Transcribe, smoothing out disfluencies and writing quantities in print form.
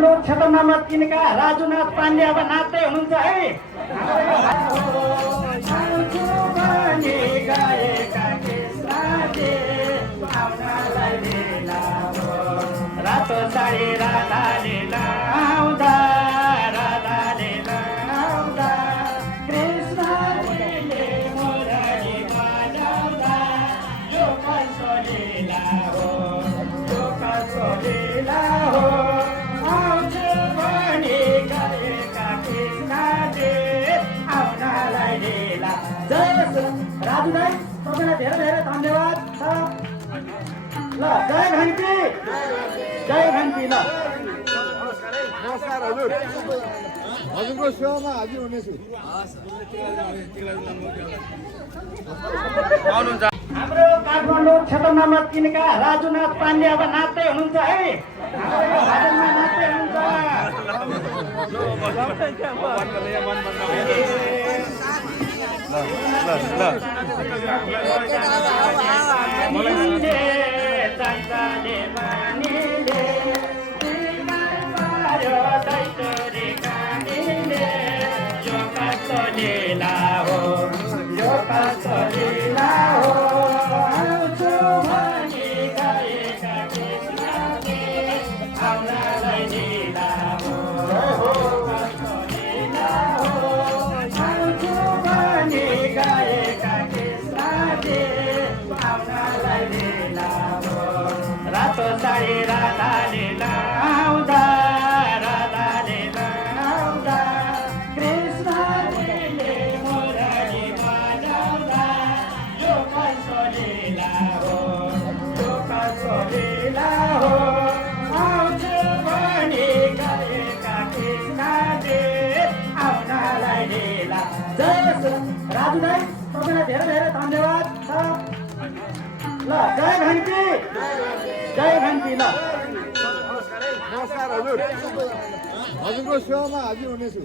काठमाडौँ क्षेत्र नम्बर 3 का राजुनाथ पाण्डे अब नाच्दै हुनुहुन्छ है। रातो साडी राधाले लाउँदा राधाले लाउँदा कृष्णजीले मुरली बजाउँदा यो कसो लीला हो, यो कसो लीला हो। आउँछु भनी गएका कृष्णजी आउनलाई लीला। जय राजु दाइ, तपाईँलाई धेरै धेरै धन्यवाद छ। ल जय घन्टी, जय घन्टी। ल नमस्कार हजुर, हजुरको सेवामा हाजिर हुनेछु। हाम्रो काठमाडौँ क्षेत्र नम्बर 3 का राजुनाथ पाण्डे अब नाच्दै हुनुहुन्छ है। हाम्रो यो भजनमा नाच्दै लीला हो, यो कसो लीला हो। आउँछु भनी गएका कृष्णजी आउनलाई लीला हो, कसो लीला हो। आउँछु भनी गएका कृष्णजी आउनलाई लीला हो। रातो साडी राधाले लाउँदा राधाले लाउँदा कृष्णजीले मुरली बजाउँदा यो कसो लीला हो, यो कसो लीला हो। आउँछु भनी गएका कृष्णजी आउनलाई लीला। जय राजु दाइ, तपाईँलाई धेरै धेरै धन्यवाद छ। ल जय घन्टी, जय घन्टी। ल नमस्कार हजुर, हजुरको सेवामा हाजिर हुनेछु।